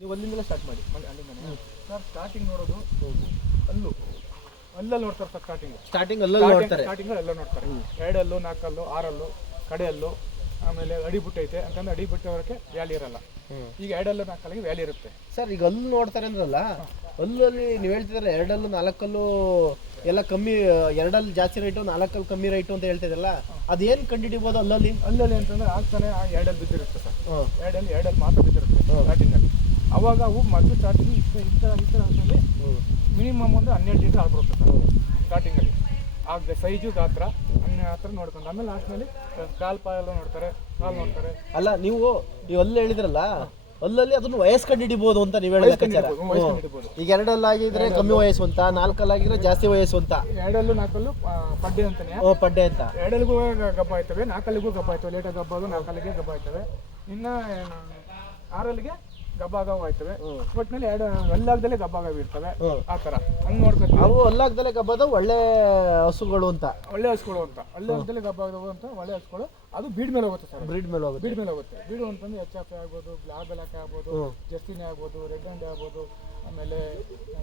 ನೀವು ಅಲ್ಲಿಂದಲೇ ಸ್ಟಾರ್ಟ್ ಮಾಡಿ. ಮನೆ. ಅಲ್ಲಿಂದನೇ ಸರ್ ಸ್ಟಾರ್ಟಿಂಗ್ ನೋಡೋದು ಅಲ್ಲೂ. ಅಲ್ಲಲ್ಲಿ ನೋಡ್ತಾರೆ ಸರ್ ಸ್ಟಾರ್ಟಿಂಗ್ ಸ್ಟಾರ್ಟಿಂಗ್ ಅಲ್ಲಲ್ಲಿ ನೋಡ್ತಾರೆ. ಸ್ಟಾರ್ಟಿಂಗ್ ಎಲ್ಲ ನೋಡ್ತಾರೆ. ಎರಡಲ್ಲೂ ನಾಲ್ಕಲ್ಲು ಆರಲ್ಲು ಕಡೆಯಲ್ಲು ಆಮೇಲೆ ಅಡಿ ಐತೆ ಅಂತಂದ್ರೆ ಅಡಿ ಬಿಟ್ಟವರಕ್ಕೆ ವ್ಯಾಲಿ ಇರಲ್ಲ ಈಗ ಎರಡಲ್ಲು ನಾಲ್ಕಲ್ಲಿಗೆ ವ್ಯಾಲಿ ಇರುತ್ತೆ. ಸರ್ ಈಗ ಅಲ್ಲು ನೋಡ್ತಾರೆ ಅಂದ್ರಲ್ಲ ಅಲ್ಲಲ್ಲಿ ನೀವು ಹೇಳ್ತಿದ್ರೆ ಎರಡಲ್ಲೂ ನಾಲ್ಕಲ್ಲೂ ಎಲ್ಲ ಕಮ್ಮಿ ಎರಡಲ್ಲಿ ಜಾಸ್ತಿ ರೈಟು ನಾಲ್ಕಲ್ಲಿ ಕಮ್ಮಿ ರೈಟು ಅಂತ ಹೇಳ್ತಿದ್ರಲ್ಲ ಅದೇನು ಕಂಡುಹಿಡಿಬೋದು ಅಲ್ಲಲ್ಲಿ? ಅಲ್ಲಲ್ಲಿ ಅಂತಂದ್ರೆ ಆಗ್ತಾನೆ ಆ ಎರಡಲ್ಲಿ ಬಿದ್ದಿರುತ್ತೆ ಸರ್. ಎರಡಲ್ಲಿ ಎರಡಲ್ಲಿ ಮಾತ್ರ ಬಿದ್ದಿರುತ್ತೆ ಸ್ಟಾರ್ಟಿಂಗಲ್ಲಿ ಅವಾಗ ಅವು ಮೊದಲು ಸ್ಟಾರ್ಟಿಂಗ್ ಇಷ್ಟ ಈ ಥರ ಅಂತಂದರೆ ಮಿನಿಮಮ್ ಒಂದು ಹನ್ನೆರಡು ಲೀಟರ್ ಆಗ್ಬಿಡುತ್ತೆ ಸರ್. ಸ್ಟಾರ್ಟಿಂಗಲ್ಲಿ ಆಗ ಸೈಜು ಗಾತ್ರ ಹನ್ನೆ ಆ ಥರ ನೋಡ್ಕೊಂಡು ಆಮೇಲೆ ಲಾಸ್ಟ್ನಲ್ಲಿ ಕಾಲು ಪಾಯೆಲ್ಲ ನೋಡ್ತಾರೆ ಕಾಲು ನೋಡ್ತಾರೆ. ಅಲ್ಲ ನೀವು ನೀವು ಅಲ್ಲಿ ಹೇಳಿದ್ರಲ್ಲ ಅಲ್ಲಲ್ಲಿ ಅದನ್ನು ವಯಸ್ಸು ಹಿಡಿಬಹುದು ಅಂತ ನೀವು ಹೇಳಿದ ಹಿಡಿಬೋದು. ಈಗ ಎರಡಲ್ಲಾಗಿದ್ರೆ ಕಮ್ಮಿ ವಯಸ್ಸು ಅಂತ ನಾಲ್ಕಲ್ಲಾಗಿದ್ರೆ ಜಾಸ್ತಿ ವಯಸ್ಸು ಅಂತ. ಎರಡಲ್ಲೂ ನಾಲ್ಕಲ್ಲೂ ಪಡ್ಡೆ ಅಂತಾನೆ. ಓ ಪಡ್ಡೆ ಅಂತ. ಎರಡಲ್ಲಿಗೂ ಗಬ್ಬ ಆಯ್ತವೆ ನಾಲ್ಕಲ್ಲಿಗೂ ಗಬ್ಬ ಆಯ್ತವೆ ಲೇಟಾಗಿ ಗಬ್ಬ ಆಗೋದು ನಾಲ್ಕಲ್ಲಿಗೆ ಗಬ್ಬ ಆಯ್ತವೆ. ಇನ್ನು ಆರಲ್ಲಿಗೆ ಗಬ್ಬ ಆಗವು ಆಯ್ತವೆ ಒಟ್ಟಿನಲ್ಲಿ ಎರಡು ಎಲ್ಲಾಗ್ದಲ್ಲೇ ಗಬ್ಬ ಆಗವು ಇರ್ತವೆ ಆ ಥರ ಹಂಗೆ ನೋಡ್ಕೊತೀವಿ. ಅವು ಅಲ್ಲಾಗ್ದಲೆ ಗಬ್ಬದ ಒಳ್ಳೆ ಹಸುಗಳು ಅಂತ. ಒಳ್ಳೆ ಹಸುಗಳು ಅಂತ. ಒಳ್ಳೆ ಹಸ್ದಲ್ಲಿ ಗಬ್ಬಾಗದವು ಅಂತ ಒಳ್ಳೆ ಹಸುಗಳು. ಅದು ಬೀಡ್ ಮೇಲೆ ಹೋಗುತ್ತೆ ಸರ್ ಬ್ರೀಡ್ ಮೇಲೆ ಹೋಗುತ್ತೆ. ಬೀಡ್ ಮೇಲೆ ಹೋಗುತ್ತೆ. ಬೀಡು ಅಂತಂದ್ರೆ ಎಚ್ ಎಫ್ ಆಗ್ಬೋದು ಬ್ಲಾಕ್ ಬ್ಲಾಕ್ ಆಗ್ಬೋದು ಜಸ್ಟಿನ್ ಆಗ್ಬೋದು ರೆಡ್ ಹ್ಯಾಂಡ್ ಆಗ್ಬೋದು ಆಮೇಲೆ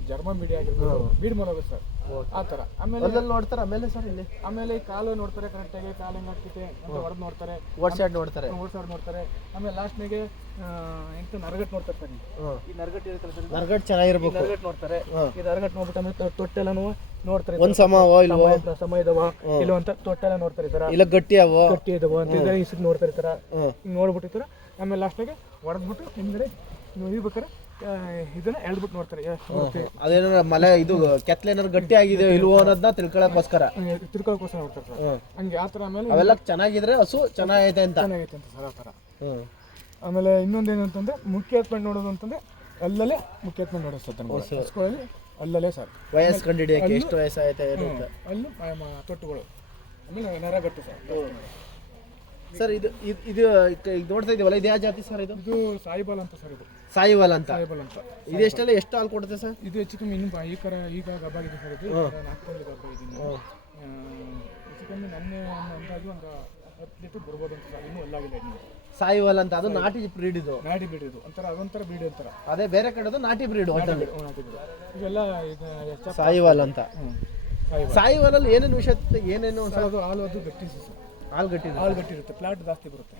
ಜರ್ಮನ್ ಮೀಡಿಯಾ ಆಗಿರ್ಬೋದು ಬೀಡ್ ಮನೋಗ ಸರ್ ಆ ಥರ. ಆಮೇಲೆ ಅಲ್ಲಲ್ಲಿ ನೋಡ್ತಾರೆ ಆಮೇಲೆ ಸರ್ ಇಲ್ಲಿ. ಆಮೇಲೆ ಈ ಕಾಲು ನೋಡ್ತಾರೆ ಕರೆಕ್ಟಾಗಿ ಕಾಲು ಹೆಂಗೆ ಹಾಕ್ತಿದೆ ಅಂತ ಹೊಡೆದು ನೋಡ್ತಾರೆ. ವಾಟ್ ನೋಡ್ತಾರೆ. ಓಡ್ಸಾಡ್ ನೋಡ್ತಾರೆ. ಆಮೇಲೆ ಲಾಸ್ಟ್ನಾಗೆ ಎಂತ ನರಗಟ್ ನೋಡ್ತಾರೆ ಸರ್ ಈ ನರಗಟ್ ಇರ್ತಾರೆ ಸರ್ ನರಗಟ್ ಚೆನ್ನಾಗಿರ್ಬೇಕು. ನರಗಟ್ ನೋಡ್ತಾರೆ. ಈ ನರಗಟ್ ನೋಡ್ಬಿಟ್ಟು ಆಮೇಲೆ ತೊಟ್ಟೆಲ್ಲನೂ ನೋಡ್ತಾರೆ ಒಂದ್ ಸಮ ಇಲ್ವೋ? ಸಮ- ಇದಾವ? ಇಲ್ಲೋ ಅಂತ ತೊಟ್ಟೆಲ್ಲ ನೋಡ್ತಾರೆ ಥರ. ಇಲ್ಲ ಗಟ್ಟಿ ಅವ ಗಟ್ಟಿ ಇದಾವ ಅಂತ ಇದ್ರೆ ನೋಡ್ತಾರೆ ಹ್ಮ್. ಹಿಂಗೆ ನೋಡ್ಬಿಟ್ಟು ಆಮೇಲೆ ಲಾಸ್ಟ್ನಾಗೆ ಹೊಡೆದ್ಬಿಟ್ಟು ಹಿಂದ್ಗಡೆ ನೀವು ಇರ್ಬೇಕಾರೆ ಇದನ್ನ ಎಳ್ಬಿಟ್ಟು ನೋಡ್ತಾರೆ ಅದೇನಾರ ಮಲೆ ಇದು ಕೆತ್ತಲೇನಾರು ಗಟ್ಟಿ ಆಗಿದೆ ಇಲ್ವೋ ಅನ್ನೋದನ್ನ ತಿಳ್ಕೊಳಕ್ಕೋಸ್ಕರ. ತಿಳ್ಕೊಳಕ್ಕೋಸ್ಕರ ನೋಡ್ತಾರೆ ಸರ್. ಹಂಗೆ ಆ ಥರ ಆಮೇಲೆ ಅವೆಲ್ಲ ಚೆನ್ನಾಗಿದ್ರೆ ಹಸು ಚೆನ್ನಾಗೈತೆ ಅಂತ. ಚೆನ್ನಾಗೈತೆ ಅಂತ ಸರ್ ಆ ಥರ. ಆಮೇಲೆ ಇನ್ನೊಂದೇನು ಅಂತಂದ್ರೆ ಮುಖ್ಯ ಎತ್ಕೊಂಡು ನೋಡೋದು ಅಂತಂದ್ರೆ ಅಲ್ಲಲ್ಲೇ ಮುಖ್ಯ ಎತ್ಕೊಂಡು ನೋಡೋದು ಸರ್ ನಮ್ಗೆ. ಹಸ್ಗಳಲ್ಲಿ ಅಲ್ಲಲ್ಲೇ ಸರ್. ವಯಸ್ಸು ಕಂಡಿಡಿಯಕ್ಕೆ ಎಷ್ಟು ವಯಸ್ಸಾಯ್ತಾ ಏನು ಅಂತ. ಅಲ್ಲೂ ತೊಟ್ಟುಗಳು. ಆಮೇಲೆ ನರಗಟ್ಟು ಸರ್. ಸರ್ ಇದು ಇದು ಇದು ನೋಡ್ತಾ ಇದೀವಲ್ಲ ಇದು ಯಾವ ಜಾತಿ ಸರ್ ಇದು? ಇದು ಸಾಯಿಬಾಲ್ ಅಂತ ಸರ್ ಇದು. ಸಾಯಿವಾಲ್ ಅಂತ. ಸಾಯಿಬಾಲ್ ಅಂತ. ಇದು ಎಷ್ಟೆಲ್ಲ ಎಷ್ಟು ಹಾಲು ಕೊಡುತ್ತೆ ಸರ್? ಇದು ಹೆಚ್ಚು ಕಮ್ಮಿ ಇನ್ನು ಈ ಕರ ಈಗ ಗಬ್ಬಾಗಿದೆ ಸರ್ ಇದು. ನಾಲ್ಕು ಗಬ್ಬ ಇದೀನಿ ಹೆಚ್ಚು ಕಮ್ಮಿ ನನ್ನ ಅಂದಾಜು ಒಂದು ಹತ್ತು ಲೀಟರ್ ಬರ್ಬೋದು ಅಂತ ಸರ್. ಇನ್ನೂ ಅಲ್ಲಾಗಿಲ್ಲ ಇನ್ನು. ಸಾಯಿವಾಲ್ ಅಂತ ಅದು ನಾಟಿ ಬ್ರೀಡ್ ಇದು. ನಾಟಿ ಬ್ರೀಡ್ ಇದು. ಒಂಥರ ಅದೊಂಥರ ಬ್ರೀಡ್ ಅಂತಾರ ಅದೇ ಬೇರೆ ಕಡೆದು ನಾಟಿ ಬ್ರೀಡ್ ಹೋಟೆಲ್ ಇದೆಲ್ಲ ಇವೆಲ್ಲ ಇದು ಸಾಯಿವಾಲ್ ಅಂತ. ಸಾಯಿವಲ್. ಅಲ್ಲಿ ಸಾಯಿವಾಲಲ್ಲಿ ಏನೇನು ವಿಷಯ ಏನೇನು ಅದು ಹಾಲು ಅದು ಗಟ್ಟಿ ಸರ್ ಹಾಲು ಫ್ಲಾಟ್ ಹಾಲು ಗಟ್ಟಿ ಇರುತ್ತೆ ಪ್ಲಾಟ್ ಜಾಸ್ತಿ ಬರುತ್ತೆ.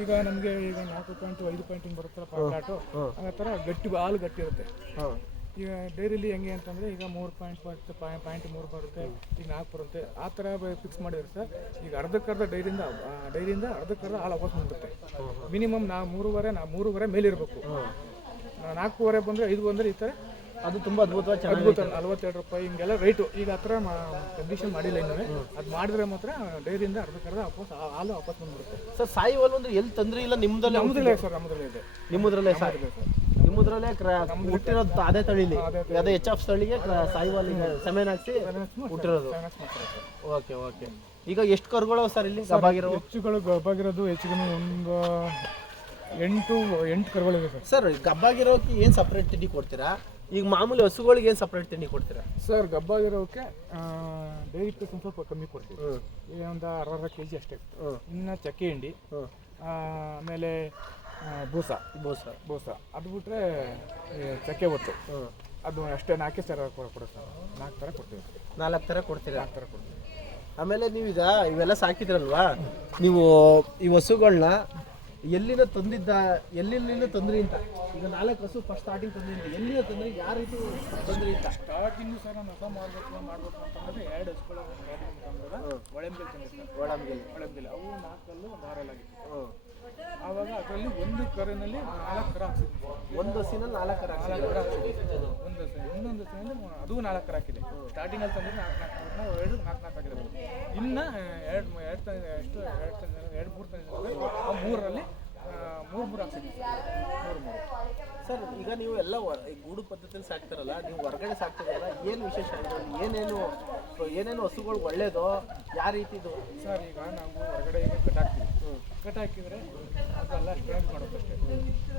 ಈಗ ನಮಗೆ ಈಗ ನಾಲ್ಕು ಪಾಯಿಂಟ್ ಐದು ಪಾಯಿಂಟ್ ಬರುತ್ತೆ ಬರುತ್ತಲ್ಲ ಪ್ಲಾಟು ಆ ಥರ ಗಟ್ಟಿ ಹಾಲು ಗಟ್ಟಿ ಇರುತ್ತೆ ಈಗ ಡೈರಿಲಿ ಹೆಂಗೆ ಅಂತಂದರೆ ಈಗ ಮೂರು ಪಾಯಿಂಟ್ ಬರುತ್ತೆ ಪಾಯಿಂಟ್ ಮೂರು ಬರುತ್ತೆ ಈಗ ನಾಲ್ಕು ಬರುತ್ತೆ. ಆ ಥರ ಫಿಕ್ಸ್ ಮಾಡಿರುತ್ತೆ ಈಗ ಅರ್ಧಕ್ಕರ್ಧ ಡೈರಿಯಿಂದ ಆ, ಡೈರಿಯಿಂದ ಅರ್ಧಕ್ಕರ್ಧ ಹಾಲು ವಾಪಸ್ ಬಂದ್ಬಿಡುತ್ತೆ. ಮಿನಿಮಮ್ ನಾ ಮೂರುವರೆ ನಾ ಮೂರುವರೆ ಮೇಲಿರಬೇಕು. ನಾಲ್ಕೂವರೆ ಬಂದರೆ ಐದು ಬಂದರೆ ಈ ಥರ ಅದು ತುಂಬ ಅದ್ಭುತವಾಗಿ ಚೆನ್ನಾಗಿ ಅದ್ಭುತ ನಲ್ವತ್ತೆರಡು ರೂಪಾಯಿ ಹಿಂಗೆಲ್ಲ ರೇಟು ಈಗ ಥರ ಕಂಡೀಷನ್ ಮಾಡಿಲ್ಲ ಇನ್ನೂ. ಅದು ಮಾಡಿದ್ರೆ ಮಾತ್ರ ಡೈರಿಯಿಂದ ಕರೆದ ವಾಪಸ್ ಆ- ಹಾಲು ವಾಪಸ್ ಬಂದ್ಬಿಡುತ್ತೆ. ಸರ್ ಸಾಯಿವಾಲ್ ಅಂದ್ರೆ ಎಲ್ಲಿ ತಂದ್ರಿ ಇಲ್ಲ ನಿಮ್ದಲ್ಲೇ ನಮ್ಮದ್ರಲ್ಲೇ ಸರ್ ನಮ್ಮದ್ರಲ್ಲೇ ಇದೆ. ನಿಮ್ಮದ್ರಲ್ಲೇ ಸರ್. ನಿಮ್ಮದ್ರಲ್ಲೇ ಹುಟ್ಟಿರೋದು ಅದೇ ತಳಿಲಿ. ಅದೇ ಎಚ್ ಆಫ್ ತಳಿಗೆ ಸಾಯಿ ಹಾಲು ಸೆಮೆನ್ ಹಾಕ್ಸಿ ಹುಟ್ಟಿರೋದು. Okay okay. ಈಗ ಎಷ್ಟು ಕರುಗಳು ಸರ್ ಇಲ್ಲಿ ಗಬ್ಬಾಗಿರೋ ಹೆಚ್ಚುಗಳು ಗಬ್ಬಾಗಿರೋದು ಹೆಚ್ಚು ಕಮ್ಮಿ ಒಂದು ಎಂಟು ಎಂಟು ಕರುಗಳಿವೆ ಸರ್. ಸರ್ ಗಬ್ಬಾಗಿರೋಕೆ ಏನು ಸಪ್ರೇಟ್ ತಿಂಡಿ ಕೊಡ್ತೀರಾ? ಈಗ ಮಾಮೂಲಿ ಹಸುಗಳಿಗೆ ಏನು ಸಪ್ರೇಟ್ ತಿಂಡಿ ಕೊಡ್ತೀರಾ? ಸರ್ ಗಬ್ಬಾಗಿರೋಕ್ಕೆ ಡೈರಿ ಪೀಸ್ ಒಂದು ಸ್ವಲ್ಪ ಕಮ್ಮಿ ಕೊಡ್ತೀವಿ. ಒಂದು ಅರ್ಧ ಕೆ ಜಿ ಅಷ್ಟೇ. ಇನ್ನು ಚಕ್ಕೆ ಹಿಂಡಿ ಆಮೇಲೆ ಬೂಸ ಬೂಸ. ಬೋಸ. ಬೂಸ. ಅದು ಬಿಟ್ಟರೆ ಚಕ್ಕೆ ಒತ್ತು ಅದು ಅಷ್ಟೇ ನಾಲ್ಕೇ ಥರ ಕೊಡೋದು ಸರ್ ನಾಲ್ಕು ಥರ ಕೊಡ್ತೀವಿ. ನಾಲ್ಕು ಥರ ಕೊಡ್ತೀರಾ? ನಾಲ್ಕು ಥರ ಕೊಡ್ತೀವಿ. ಆಮೇಲೆ ನೀವೀಗ ಇವೆಲ್ಲ ಸಾಕಿದ್ರಲ್ವಾ? ನೀವು ಈ ಹಸುಗಳನ್ನ ಎಲ್ಲಿಂದ ತಂದಿದ್ದ ಎಲ್ಲಿಂದ ತಂದ್ರಿ ಅಂತ. ಈಗ ನಾಲ್ಕು ಹಸು ಫಸ್ಟ್ ಸ್ಟಾರ್ಟಿಂಗ್ ತಂದ್ರಿ ಅಂತ. ಎಲ್ಲಿಂದ ತಂದ್ರಿ ಯಾವ ರೀತಿ ತಂದ್ರಿ ಅಂತ. ಸ್ಟಾರ್ಟಿಂಗ್ ಸರ್ ನಾನು ಹೊಸ ಮಾಡಬೇಕು ಮಾಡಬೇಕು ಅಂತಂದ್ರೆ ಎರಡು ಹಸುಗಳ ಒಳಂಬಿಲ್ ತಂದಿರ್ತಾರೆ. ಒಳಂಗಿಲ್ ಒಳಂಬಿಲ್. ಅವು ನಾಲ್ಕಲ್ಲೂ ಒಂದು ಆರಲ್ಲಾಗಿತ್ತು ಆವಾಗ ಅದರಲ್ಲಿ ಒಂದು ಕರೆನಲ್ಲಿ ನಾಲ್ಕು ಕರ ಹಾಕ್ಸಿದ್ವಿ. ಒಂದು ಹಸಿನಲ್ಲಿ ನಾಲ್ಕು ಕರ ನಾಲ್ಕು ಕರ ಹಾಕ್ಸಿದ್ವಿ. ಒಂದು ಹಸಿ ಇನ್ನೊಂದು ಹಸಿನಲ್ಲಿ ಅದು ನಾಲ್ಕು ಕರ ಹಾಕಿದೆ. ಸ್ಟಾರ್ಟಿಂಗಲ್ಲಿ ತಂದ್ರೆ ನಾಲ್ಕು ನಾಲ್ಕು ಎರಡು ನಾಲ್ಕು ನಾಲ್ಕು ಆಗಿದೆ ಇನ್ನು ಎರಡು ಎರಡು ತಂದ ಎಷ್ಟು ಎರಡು ತಂದ ಎರಡು ಮೂರು ತಂದ ಆ ಮೂರರಲ್ಲಿ ಮೂರು ಮೂರು ಹಾಕ್ಸಿದ್ವಿ. ಮೂರು ಮೂರು. ಸರ್ ಈಗ ನೀವು ಎಲ್ಲ ಗೂಡು ಪದ್ಧತಿಯಲ್ಲಿ ಸಾಕ್ತಾರಲ್ಲ ನೀವು ಹೊರಗಡೆ ಸಾಕ್ತಾರಲ್ಲ ಏನು ವಿಶೇಷ ಏನೇನು ಏನೇನು ಹಸುಗಳು ಒಳ್ಳೇದು ಯಾವ ರೀತಿದು ಸರ್ ಈಗ ನಾವು ಹೊರಗಡೆ ಏನು ಕಟ್ ಹಾಕ್ತೀವಿ ಕಟ್ ಹಾಕಿದರೆ ಅದೆಲ್ಲ ಸ್ಟ್ರಾಂಗ್ ಮಾಡೋದಷ್ಟೇ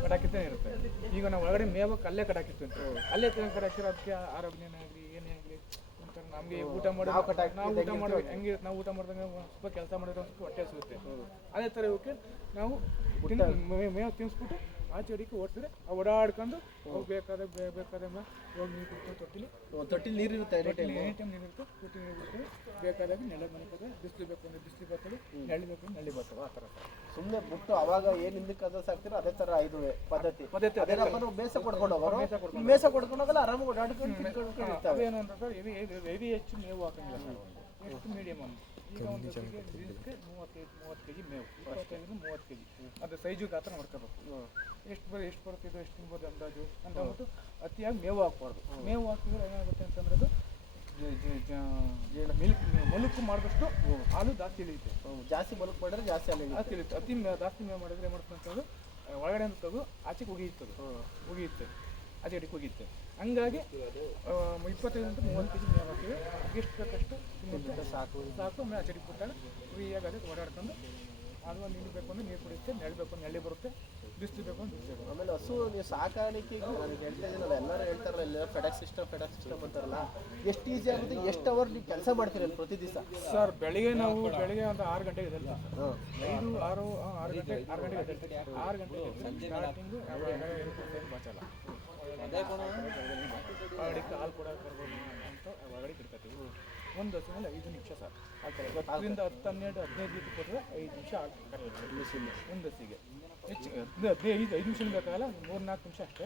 ಕಟ್ ಹಾಕಿದ್ದೇ ಇರುತ್ತೆ. ಈಗ ನಾವು ಒಳಗಡೆ ಮೇವಕ್ಕೆ ಅಲ್ಲೇ ಕಟ್ ಹಾಕಿತ್ತು ಅಂತ. ಅಲ್ಲೇ ಕಟ್ ಹಾಕಿರೋ ಅದಕ್ಕೆ ಆರೋಗ್ಯನೇ ಆಗಲಿ ಏನೇ ಆಗಲಿ ಒಂಥರ ನಮಗೆ ಊಟ ಮಾಡಿ ನಾವು ಊಟ ಮಾಡೋ ಹೆಂಗೆ ನಾವು ಊಟ ಮಾಡಿದಾಗ ಸ್ವಲ್ಪ ಕೆಲಸ ಸ್ವಲ್ಪ ಹೊಟ್ಟೆ ಸಿಗುತ್ತೆ ಅದೇ ಥರ ಇವಕ್ಕೆ ನಾವು ಮೇವು ತಿನ್ನಿಸ್ಬಿಟ್ಟು ಆಚೆ ಅಡಿಕೆ ಓಡಿಸಿದ್ರೆ ಓಡಾಡ್ಕೊಂಡು ಹೋಗ್ಬೇಕಾದ ಬೇಕಾದ ಬೇಕಾದ ಹೋಗಿ ನೀರು ಕುಡ್ಕೊಂಡು ತೊಟ್ಟಿಲಿ. ತೊಟ್ಟಿಲಿ ನೀರಿರುತ್ತೆ ಇರುತ್ತೆ ಟೈಮ್ ಎನಿ ಟೈಮ್ ನೀರು ಇರುತ್ತೆ ತೊಟ್ಟಿ ನೀರು ಬಿಡ್ತೀವಿ ಬೇಕಾದಾಗ ನೆಲ ಮನಿಕದ ಬಿಸಿಲು ಬೇಕು ಅಂದರೆ ಬಿಸಿಲು ಬರ್ತದೆ ನೆಳ್ಳಿ ಬೇಕು ಅಂದ್ರೆ ನೆಳ್ಳಿ ಬರ್ತವೆ ಆ ಥರ ಸುಮ್ಮನೆ ಬಿಟ್ಟು ಅವಾಗ ಏನು ಹಿಂದಕ್ಕೆ ಕದ ಸಾಕ್ತಿರೋ ಅದೇ ಥರ ಇದು ಪದ್ಧತಿ. ಪದ್ಧತಿ ಅದೇ ಮೇಸ ಕೊಡ್ಕೊಂಡು ಹೋಗೋರು? ಮೇಸ ಕೊಡ್ಕೊಂಡು ಹೋಗಲ್ಲ ಆರಾಮಾಗಿ ಓಡಾಡ್ಕೊಂಡು ಏನು ಅಂತ ಸರ್ ಹೆವಿ ಹೆವಿ ಹೆಚ್ಚು ಮೇವು ಹಾಕಂಗಿಲ್ಲ ಎಷ್ಟು ಮೀಡಿಯಮ್ ಈಗ ಒಂದು ಹೊತ್ತಿಗೆ ದಿನಕ್ಕೆ ಮೂವತ್ತೈದು ಮೂವತ್ತು ಕೆ ಜಿ ಮೇವು ಇಪ್ಪತ್ತೈದು ಮೂವತ್ತು ಕೆ ಜಿ ಅದು ಸೈಜು ಗಾತ್ರ ಮಾಡ್ಕೋಬೇಕು. ಎಷ್ಟು ಬರ ಎಷ್ಟು ಬರ್ತಿದ್ದು ಎಷ್ಟು ತಿನ್ಬೋದು ಅಂದಾಜು? ಅಂತ ಅಂದ್ಬಿಟ್ಟು ಅತಿಯಾಗಿ ಮೇವು ಹಾಕ್ಬಾರ್ದು. ಮೇವು ಹಾಕಿದ್ರೆ ಏನಾಗುತ್ತೆ ಅಂತಂದ್ರೆ ಅದು ಮಿಲ್ಕ್ ಮಲುಕು ಮಾಡಿದಷ್ಟು ಹಾಲು ಜಾಸ್ತಿ ಇಳಿಯುತ್ತೆ. ಜಾಸ್ತಿ ಮಲುಕು ಮಾಡಿದ್ರೆ ಜಾಸ್ತಿ ಹಾಲು ಜಾಸ್ತಿ ಇಳಿಯುತ್ತೆ. ಅತಿ ಜಾಸ್ತಿ ಮೇವು ಮಾಡಿದ್ರೆ ಏನು ಆ, ಒಳಗಡೆ ಅಂತ ತೆಗೆದು ಆಚೆಗೆ ಉಗಿಯುತ್ತದು. ಒಗಿಯುತ್ತೆ ಆಚೆ ರೇಟಿಗೆ ಹೋಗಿತ್ತು. ಹಂಗಾಗಿ ಇಪ್ಪತ್ತೈದು ಇಪ್ಪತ್ತೈದರಿಂದ ಮೂವತ್ತು ಕೆಜಿ ಮೇವು ಹಾಕಿದ್ರೆ ಎಷ್ಟು ಬೇಕಷ್ಟು ತಿನ್ನುತ್ತೆ ಸಾಕು. ಸಾಕು. ಆಮೇಲೆ ಆಚೆ ಕೊಟ್ಟಾಗ ಫ್ರೀಯಾಗಿ ಅದಕ್ಕೆ ಓಡಾಡ್ಕೊಂಡು ಅದು ಒಂದು ನೀರು ಬೇಕು ಅಂದ್ರೆ ನೀರು ಕುಡಿಯುತ್ತೆ. ನೆರಳು ಬೇಕು ಅಂದ್ರೆ ನೆರಳಿ ಬರುತ್ತೆ. ಬಿಸಿಲು ಬೇಕು ಅಂತ ಬಿಸಿಲು ಆಮೇಲೆ ಹಸು ನೀವು ಸಾಕಾಣಿಕೆಗೆ ನಾನು ಹೇಳ್ತಾ ಇದ್ದೀನಲ್ಲ ಎಲ್ಲರೂ ಹೇಳ್ತಾರಲ್ಲ ಎಲ್ಲ ಫೆಡಕ್ ಸಿಸ್ಟಮ್ ಫೆಡಕ್ ಸಿಸ್ಟಮ್ ಅಂತಾರಲ್ಲ ಎಷ್ಟು ಈಸಿ ಆಗುತ್ತೆ ಎಷ್ಟು ಅವರ್ ನೀವು ಕೆಲಸ ಮಾಡ್ತೀರಿ ಪ್ರತಿ ದಿವಸ? ಸರ್ ಬೆಳಿಗ್ಗೆ ನಾವು ಬೆಳಿಗ್ಗೆ ಒಂದು ಆರು ಗಂಟೆಗೆ ಇದೆಲ್ಲ ಐದು ಆರು ಆರು ಗಂಟೆ ಆರು ಗಂಟೆಗೆ ಆರು ಗಂಟೆಗೆ ಸ್ಟಾರ್ಟಿಂಗು ಬಚ್ಚಲ್ಲ ಅಡಿಕೆ ಹಾಲು ಕೂಡ ಕರ್ಬೋದು ಅಂತ ಒಳಗಡೆ ಇಡ್ಕೊತೀವಿ ಒಂದು ಹಸಿನಲ್ಲಿ ಐದು ನಿಮಿಷ ಸರ್. ಹಾಕ್ತಾರೆ ಹತ್ತರಿಂದ ಹತ್ತು ಹನ್ನೆರಡು ಹದಿನೈದು ಲೀಟರ್ ಕೊಟ್ಟರೆ ಐದು ನಿಮಿಷ ಕರೆಯುತ್ತೆ ಒಂದು ಹಸಿಗೆ ಹೆಚ್ಚು ಹದಿನೈದು ಐದು ಐದು ನಿಮಿಷ ಬೇಕಾಗಲ್ಲ ಮೂರು ನಾಲ್ಕು ನಿಮಿಷ ಅಷ್ಟೇ.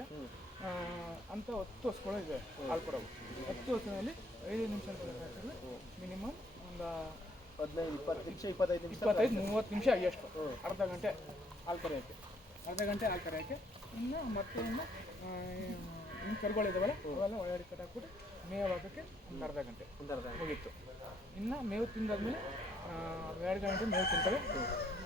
ಆ, ಅಂತ ಹತ್ತು ವರ್ಷಗಳು ಇದೆ ಹಾಲು ಕೊಡೋವು ಹತ್ತು ವರ್ಷದಲ್ಲಿ ಐದು ನಿಮಿಷ ಮಿನಿಮಮ್ ಒಂದು ಹದಿನೈದು ಇಪ್ಪತ್ತು ನಿಮಿಷ ಇಪ್ಪತ್ತೈದು ನಿಮಿಷ ಇಪ್ಪತ್ತೈದು ಮೂವತ್ತು ನಿಮಿಷ ಎಷ್ಟು? ಅರ್ಧ ಗಂಟೆ ಹಾಲು ಕರೆಯೋಕ್ಕೆ. ಅರ್ಧ ಗಂಟೆ ಹಾಲು ಕರೆಯೋಕ್ಕೆ ಇನ್ನು ಮತ್ತೆ ಇನ್ನು ಇನ್ನು ಕರುಗಳಿದಾವಲ್ಲ ಅವೆಲ್ಲ ಒಳಗಡೆ ಕಟ್ಟಾಕ್ಬಿಟ್ಟು ಮೇವು ಹಾಕೋಕ್ಕೆ ಒಂದು ಅರ್ಧ ಗಂಟೆ. ಒಂದು ಅರ್ಧ ಮುಗೀತು. ಇನ್ನು ಮೇವು ತಿಂದಾದ್ಮೇಲೆ ಎರಡು ಗಂಟೆ ಮೇವು ತಿಂತವೆ.